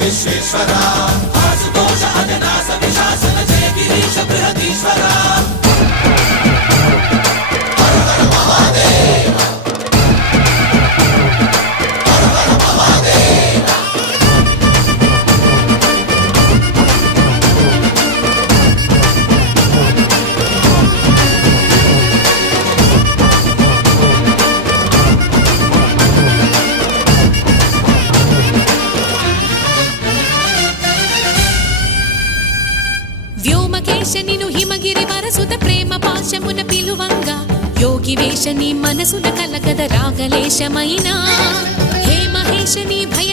విశ్వేశ్వరా ఆశుతోష అజనాస విశాసన జయ గిరీశ బృహదీశ్వరా హర హర మహాదేవ హర హర మహాదేవ వ్యోమకేశనిను హిమగిరి వరసుత ప్రేమ పాశమున పిలువంగా యోగి వేషని మనసున కలకద రాగలేశమైనా హే మహేశని భయ